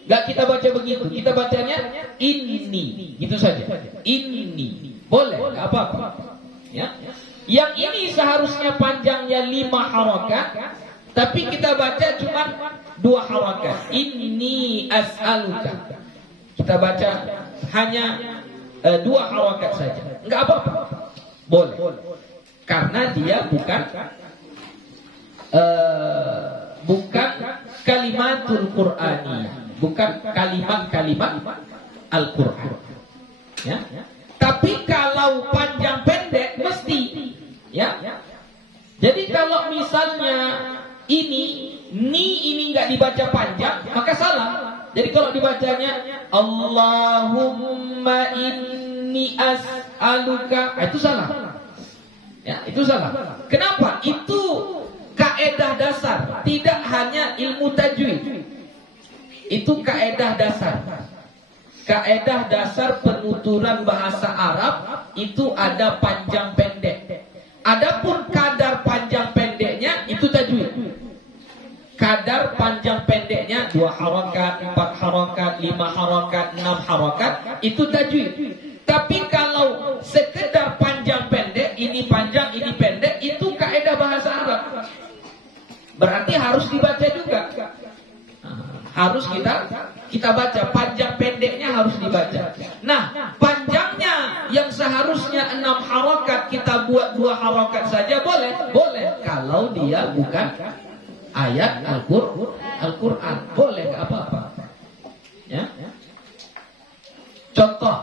enggak kita baca begitu. Kita bacanya ini, gitu saja. Ini. Boleh, enggak apa-apa. Ya. Yang ini seharusnya panjangnya 5 harakat, tapi kita baca cuma 2 harakat. Ini as'aluka. Kita baca hanya 2 harakat saja. Enggak apa-apa. Boleh. Karena dia bukan kalimatul Qur'ani. Bukan kalimat-kalimat Al-Quran, ya. Tapi kalau panjang pendek mesti, ya. Jadi kalau misalnya ini nggak dibaca panjang, maka salah. Jadi kalau dibacanya Allahumma inni as'aluka, itu salah. Ya, itu salah. Kenapa? Itu kaidah dasar, tidak hanya ilmu tajwid. itu kaedah dasar. Kaedah dasar penuturan bahasa Arab itu ada panjang pendek. Adapun kadar panjang pendeknya itu tajwid. Kadar panjang pendeknya 2 harokat, 4 harokat, 5 harokat, 6 harokat itu tajwid. Tapi kalau sekedar panjang pendek, ini panjang, ini pendek, itu kaedah bahasa Arab. Berarti harus dibaca juga. Harus kita baca, panjang pendeknya harus dibaca. Nah, panjangnya yang seharusnya 6 harokat kita buat 2 harokat saja boleh? Boleh. Kalau dia bukan ayat Al-Quran, boleh, gak apa-apa. Ya. Contoh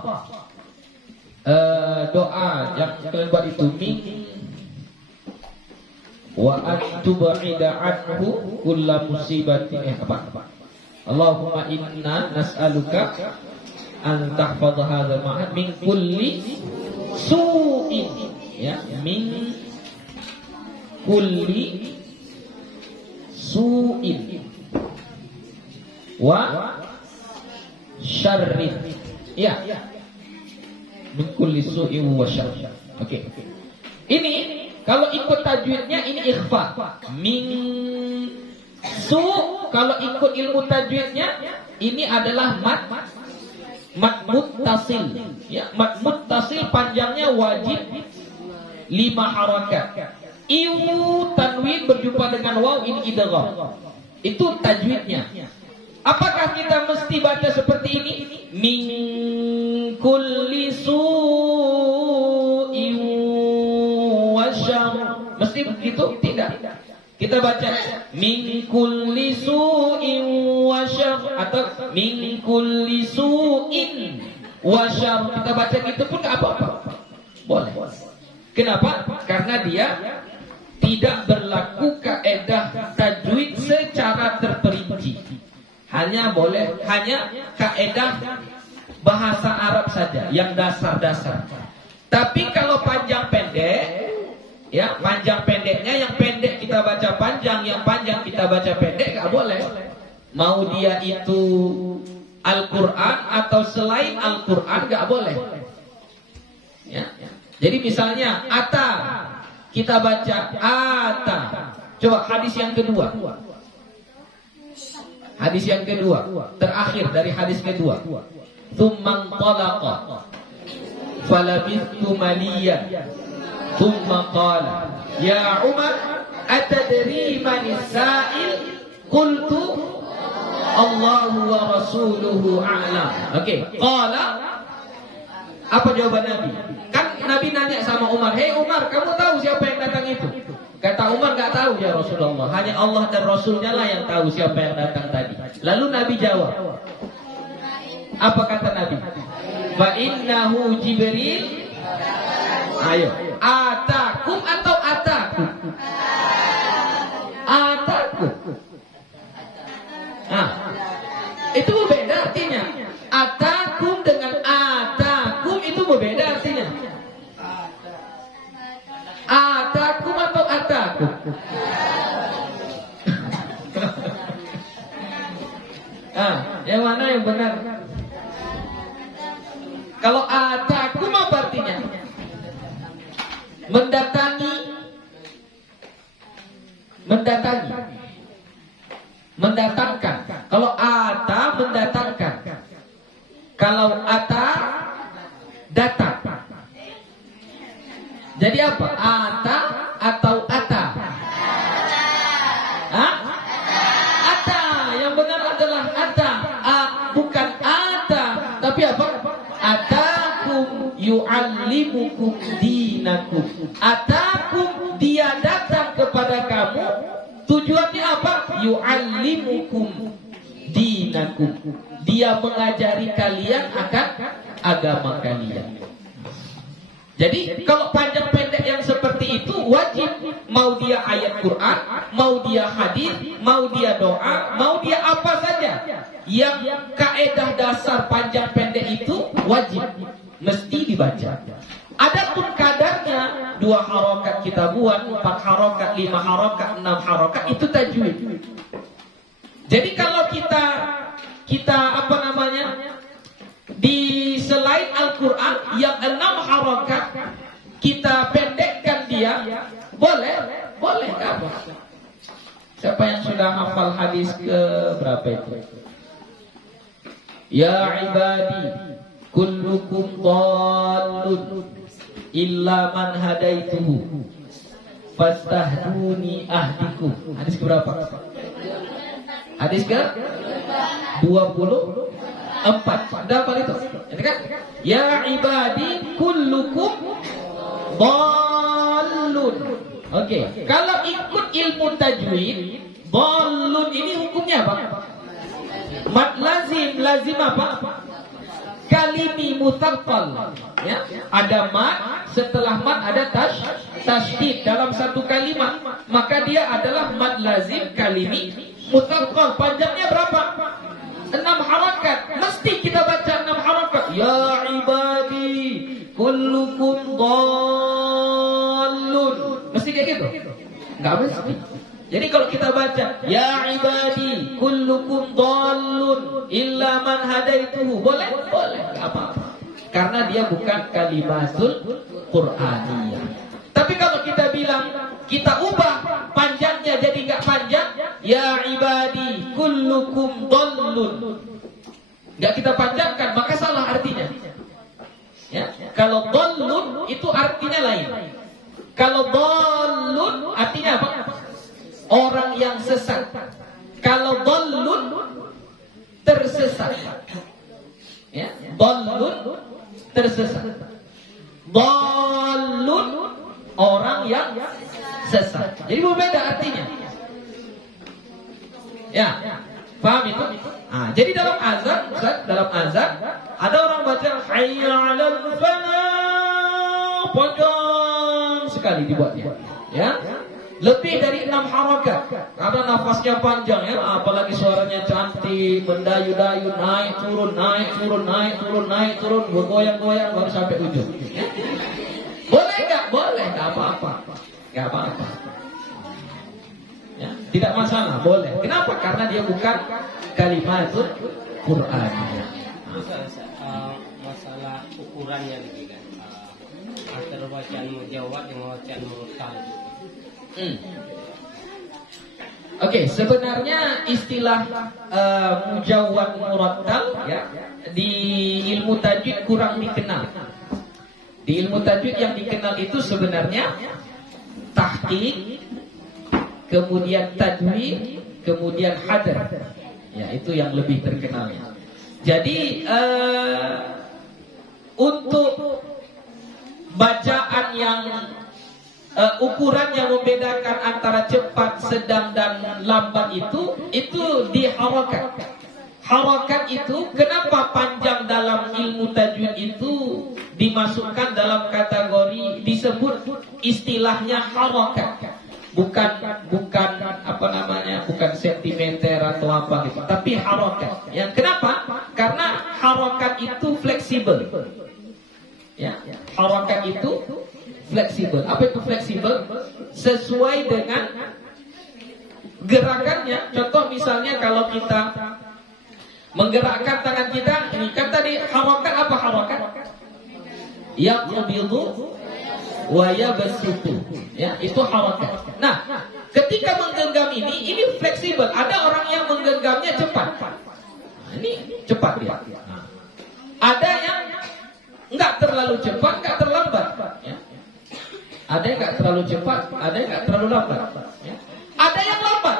doa yang kalian buat itu, min wa antuba'ida anhu kulla musibatin, apa? Allahumma inna nas'aluka an tahfadha hadzal ma'had min kulli su'in, ya, min kulli su'in wa syarrin, ya, min kulli su'in wa syarrin. Oke. Ini kalau ikut tajwidnya ini ikhfa. Min su', kalau ikut ilmu tajwidnya ini adalah mad muttasil. Ya, mad muttasil panjangnya wajib 5 harakat. Iu tanwin berjumpa dengan waw ini idgham. Itu tajwidnya. Apakah kita mesti baca seperti ini? Min kulli su'in wa syarr. Mesti begitu? Tidak. Kita baca min kulli su'in wa syarr atau min kulli su'in wa syarr. Kita baca gitu pun enggak apa-apa. Boleh. Kenapa? Karena dia tidak berlaku kaedah tajwid secara terperinci. Hanya kaedah bahasa Arab saja yang dasar-dasar. Tapi kalau panjang pendek, ya, panjang pendeknya, yang pendek kita baca panjang, yang panjang kita baca pendek, gak boleh. Mau dia itu Al-Quran atau selain Al-Quran, gak boleh. Ya. Jadi misalnya ata, kita baca ata. Coba hadis yang kedua. Hadis yang kedua, terakhir dari hadis kedua. Tsumman talaqa falabithtu maliyan tsumma qala ya Umar atadri man as-sa'il qultu Allahu wa rasuluhu a'lam. Oke, qala, apa jawaban Nabi? Kan Nabi nanya sama Umar, "Hei Umar, kamu tahu siapa yang datang itu?" Kata Umar, "Gak tahu ya Rasulullah, hanya Allah dan Rasulnya lah yang tahu siapa yang datang tadi." Lalu Nabi jawab, apa kata Nabi? Fa innahu Jibril. Ayo, atakum atau ataku? Ataku. Nah, itu berbeda artinya. Atakum dengan atakum itu berbeda artinya. Atakum atau ataku? Yang mana yang benar? Kalau atakum apa artinya? Mendatangi. Mendatangkan. Kalau ata mendatangkan. Kalau ata datang. Jadi apa? Ata atau ata? Hah? Ata. Yang benar adalah ata. Bukan ata. Tapi apa? Atakum yu'allimukum dinakum. Atakum, dia datang kepada kamu. Tujuannya apa? Yu'allimukum dinakum. Dia mengajari kalian akan agama kalian. Jadi kalau panjang pendek yang seperti itu wajib. Mau dia ayat Quran, mau dia hadis, mau dia doa, mau dia apa saja. Yang kaedah dasar panjang pendek itu wajib, mesti dibaca. Adapun kadarnya 2 harokat kita buat, 4 harokat, 5 harokat, 6 harokat, itu tajwid. Jadi kalau kita kita apa namanya, di selain Al-Quran yang 6 harokat kita pendekkan dia, boleh nggak apa? Siapa yang sudah hafal hadis ke berapa itu? Ya ibadi, kullukum dhallun illa man hadaituhu fastahduni ahdikum. Hadis ke berapa? Hadis ke 24. Ada apa itu? Ini kan? Ya ibadi kullukum dhallun. Oke, kalau ikut ilmu tajwid, dhallun ini hukumnya apa? Mad lazim apa? Kalimi mutsaqqal. Ya, ada mad, setelah mad ada tasydid dalam satu kalimat, maka dia adalah mad lazim kalimi mutsaqqal. Panjangnya berapa? 6 harakat. Mesti kita baca 6 harakat. Ya ibadi kullukum dhallun. Mesti kayak gitu? Enggak mesti. Jadi kalau kita baca ya ibadi kullukum dhallun illa man hadaituhu, boleh? Enggak apa-apa. Karena dia bukan kalimatul Qur'aniyah. Tapi kalau kita bilang, kita ubah panjangnya jadi enggak panjang, ya ibadi kullukum dhallun, enggak kita panjangkan, maka salah artinya. Ya, kalau dhallun itu artinya lain. Kalau dhallun artinya apa? Orang yang sesat. Kalau dhallun tersesat. Ya, dhallun tersesat. Dhallun orang yang sesat. Jadi berbeda artinya. Ya, paham itu? Jadi dalam azan ada orang baca hayya 'alal falah, panjang sekali dibuatnya. Ya. Lebih dari 6 harakat. Karena nafasnya panjang ya, apalagi suaranya cantik, mendayu-dayu, naik turun, bergoyang-goyang baru sampai ujung. Ya. Boleh enggak? Boleh, enggak apa-apa. Enggak apa-apa. Ya, tidak masalah, boleh. Kenapa? Karena dia bukan kalimatul Qur'an. Masalah ukurannya lagi kan. Antara bacaan mujawad dengan bacaan murattal. Oke, sebenarnya istilah mujawad murattal ya di ilmu tajwid kurang dikenal. Di ilmu tajwid yang dikenal itu sebenarnya tahqiq, kemudian tajwid, kemudian hadar. Ya, itu yang lebih terkenalnya. Jadi untuk bacaan yang ukuran yang membedakan antara cepat, sedang dan lambat itu di harakat. Harakat itu kenapa panjang dalam ilmu tajwid itu dimasukkan dalam kategori disebut istilahnya harakat. Bukan apa namanya, bukan sentimeter atau apa gitu, tapi harakat. Yang kenapa? Karena harakat itu fleksibel. Ya, harakat itu fleksibel. Apa itu fleksibel? Sesuai dengan gerakannya. Contoh misalnya kalau kita menggerakkan tangan kita, ini kan tadi harakat apa harakat? Yaqbidu wa yabsutu. Ya, itu harakat. Nah, ketika menggenggam ini fleksibel. Ada orang yang menggenggamnya cepat. Nah, ini cepat dia. Nah, ada yang enggak terlalu cepat, enggak terlambat. Ya. Ada yang enggak terlalu cepat, ada yang enggak terlalu lambat. Ya. Ada yang lambat.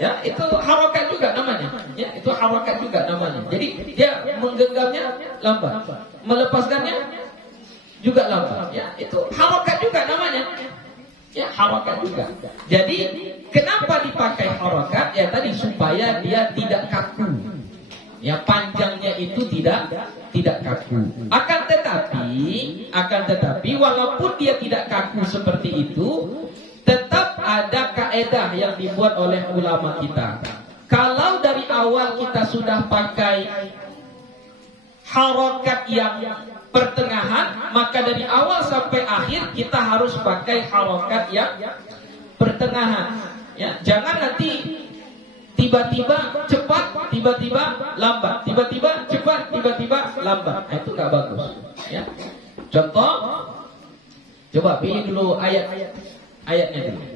Ya, itu harakat juga namanya. Ya, itu harakat juga namanya. Jadi dia menggenggamnya lambat, melepaskannya juga lambat. Ya, itu harakat juga namanya. Ya, harakat juga. Jadi kenapa dipakai harakat? Ya tadi supaya dia tidak kaku. Ya, panjangnya itu tidak kaku. Akan tetapi walaupun dia tidak kaku seperti itu, tetap ada kaedah yang dibuat oleh ulama kita. Kalau dari awal kita sudah pakai harakat yang pertengahan, maka dari awal sampai akhir kita harus pakai harakat yang pertengahan. Ya, jangan nanti tiba-tiba cepat, tiba-tiba lambat, tiba-tiba cepat, tiba-tiba lambat. Nah, itu nggak bagus. Ya. Contoh, coba pilih dulu ayatnya dulu.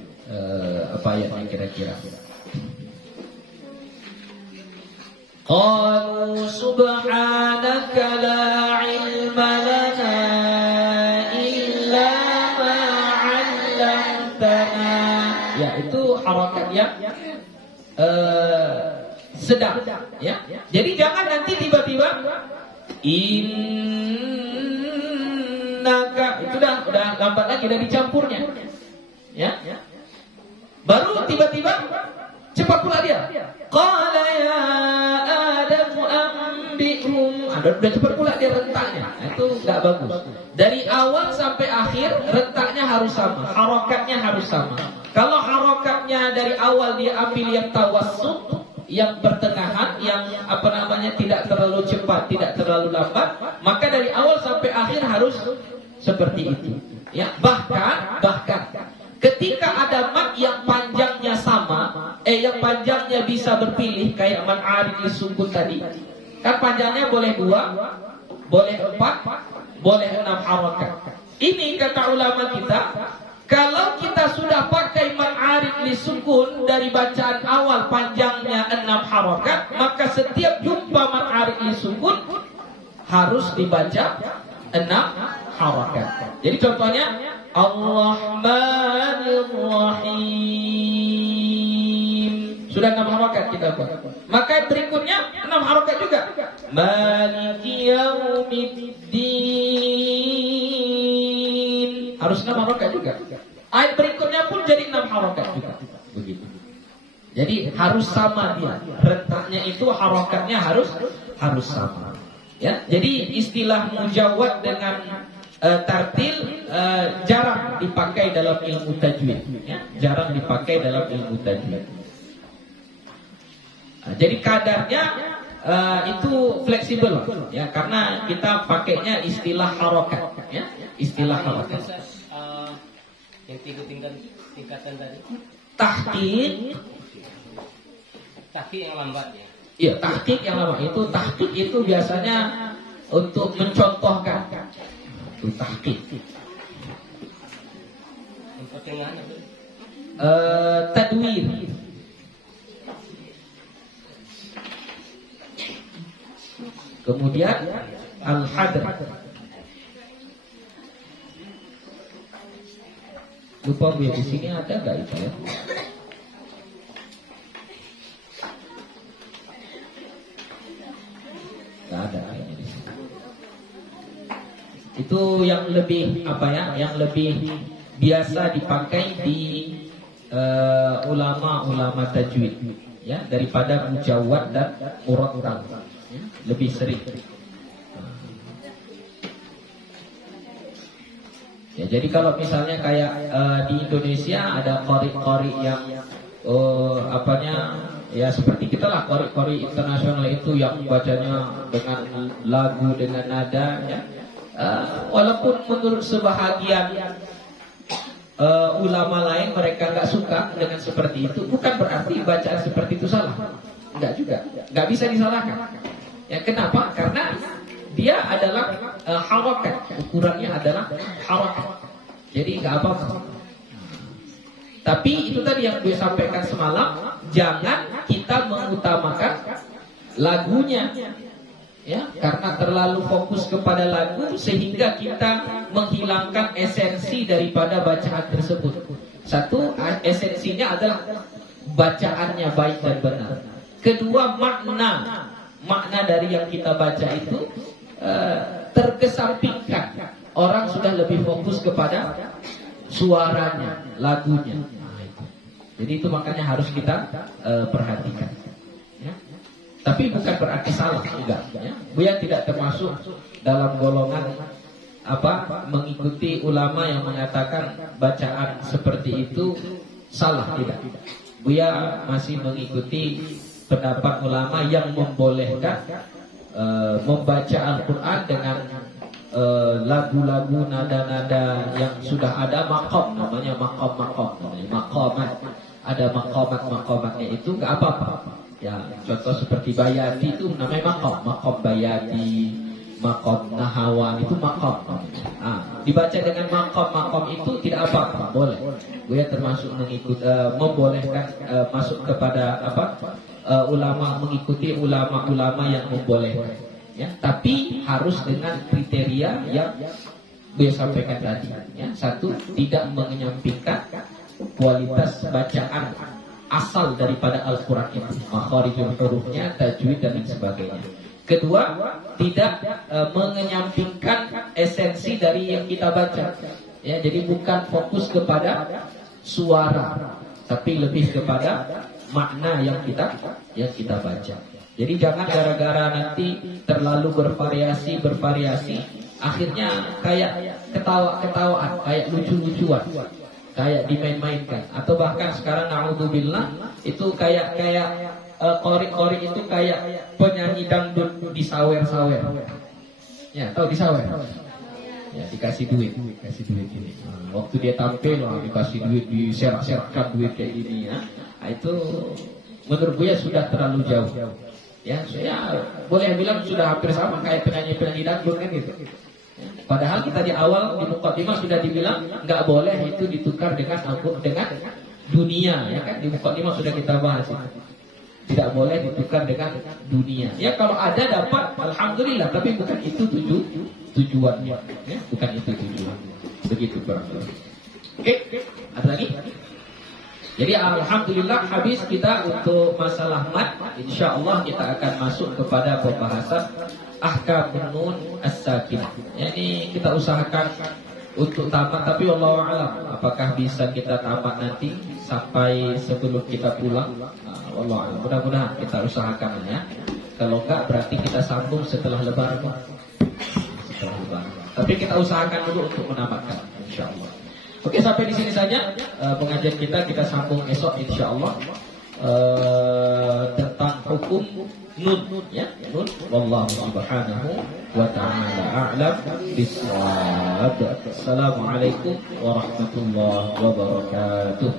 Apa ayatnya kira-kira? Qalu subhanaka la ilma lana illa ma 'allamtana. Ya, itu harakat yang sedang, ya. Jadi jangan nanti tiba-tiba innaka, itu udah lambat lagi, udah dicampurnya, ya. Baru tiba-tiba cepat pula dia. Qala ya Adam anbi'hum. Udah cepat pula dia rentaknya. Nah, itu enggak bagus. Dari awal sampai akhir rentaknya harus sama, harakatnya harus sama. Kalau harakatnya dari awal dia ambil yang tawassut, yang pertengahan, yang tidak terlalu cepat, tidak terlalu lambat, maka dari awal sampai akhir harus seperti itu. Ya, bahkan ketika ada mat yang panjangnya sama, yang panjangnya bisa berpilih kayak mat arid lisukun tadi, kan panjangnya boleh 2, boleh 4, boleh 6 harakat. Ini kata ulama kita, kalau kita sudah pakai mat arid lisukun dari bacaan awal panjangnya 6 harakat, maka setiap jumpa mat arid lisukun harus dibaca 6 harakat. Jadi contohnya Ar-Rahmanir Rahim. Sudah 6 harakat kita buat. Maka berikutnya 6 harakat juga. Maliki Yaumiddin. Harus 6 harakat juga. Ayat berikutnya pun jadi 6 harakat juga. Begitu. Jadi harus sama dia. Rentaknya itu harakatnya harus sama. Ya, jadi istilah mujawad dengan tartil jarang dipakai dalam ilmu tajwid, ya, jarang dipakai dalam ilmu tajwid. Jadi kadarnya itu fleksibel, ya, karena kita pakainya istilah harokat, ya, istilah harokat. Yang 3 tingkatan tadi. Tahqiq yang lambat, ya. Iya, tahqiq yang lambat itu, tahqiq itu biasanya untuk mencontohkan. Itu tahqiq. Yang pertengahan itu tadwir. Kemudian al-hadr. Lupa Bu, di sini ada enggak itu ya? Enggak ada kayaknya di sini. Itu yang lebih yang lebih biasa dipakai di ulama-ulama tajwid, ya, daripada mujawad dan murattal, ya, lebih sering. Ya, jadi kalau misalnya kayak di Indonesia ada qari-qari yang ya seperti kita lah, qari-qari internasional itu yang bacanya dengan lagu, dengan nada, ya. Walaupun menurut sebahagian ulama lain mereka nggak suka dengan seperti itu, bukan berarti bacaan seperti itu salah. Enggak juga, nggak bisa disalahkan. Ya, kenapa? Karena dia adalah harakat, ukurannya adalah harakat. Jadi nggak apa-apa. Tapi itu tadi yang gue sampaikan semalam, jangan kita mengutamakan lagunya, ya, karena terlalu fokus kepada lagu sehingga kita menghilangkan esensi daripada bacaan tersebut. Satu, esensinya adalah bacaannya baik dan benar. Kedua, makna dari yang kita baca itu terkesampingkan. Orang sudah lebih fokus kepada suaranya, lagunya. Jadi itu makanya harus kita perhatikan. Ya. Tapi bukan berarti salah, enggak. Ya. Buya tidak termasuk dalam golongan mengikuti ulama yang mengatakan bacaan seperti itu salah, tidak. Buya masih mengikuti pendapat ulama yang membolehkan membaca Al-Quran dengan lagu-lagu nada-nada yang sudah ada maqam, namanya maqamat. Ada maqamatnya itu nggak apa-apa. Ya, contoh seperti bayati itu namanya maqam bayati, maqam nahawan itu maqam. Dibaca dengan maqam itu tidak apa-apa, boleh. Gue termasuk membolehkan masuk kepada ulama, mengikuti ulama-ulama yang membolehkan. Ya, tapi harus dengan kriteria yang gue sampaikan tadi. Ya, satu, tidak menyampingkan kualitas bacaan asal daripada Al-Quran itu, makharijul hurufnya, tajwid dan lain sebagainya. Kedua, tidak menyampingkan esensi dari yang kita baca. Ya, jadi bukan fokus kepada suara, tapi lebih kepada makna yang kita baca. Jadi jangan gara-gara nanti terlalu bervariasi, akhirnya kayak ketawa-ketawaan, kayak lucu-lucuan, kayak dimain-mainkan, atau bahkan sekarang naudzubillah itu kayak qori itu kayak penyanyi dangdut disawer-sawer. Ya, tahu disawer? Ya, dikasih duit ini. Waktu dia tampil dikasih duit, diserak-serakkan duit kayak gini ya. Itu menurut gue sudah terlalu jauh. Ya, boleh bilang sudah hampir sama kayak penyanyi dangdut kan gitu. Padahal kita di awal di muqaddimah sudah dibilang nggak boleh itu ditukar dengan dunia, ya kan? Di muqaddimah sudah kita bahas itu. Tidak boleh ditukar dengan dunia. Ya kalau ada dapat, alhamdulillah. Tapi bukan itu tujuannya. Ya, bukan itu tujuannya. Begitu kurang lebih. Oke, ada lagi? Jadi alhamdulillah habis kita untuk masalah mat. InsyaAllah kita akan masuk kepada pembahasan ahkam nun as-sakinah. Ini kita usahakan untuk tamat, tapi wallahu a'lam apakah bisa kita tamat nanti sampai sebelum kita pulang. Wallahu a'lam. Mudah-mudahan kita usahakan ya. Kalau enggak berarti kita sambung setelah lebaran. Tapi kita usahakan dulu untuk menamatkan insyaallah. Oke, sampai di sini saja pengajian kita sambung esok insyaallah tentang hukum nun ya, nun. Wallahu subhanahu wa ta'ala a'lam bissawab. Assalamualaikum warahmatullahi wabarakatuh.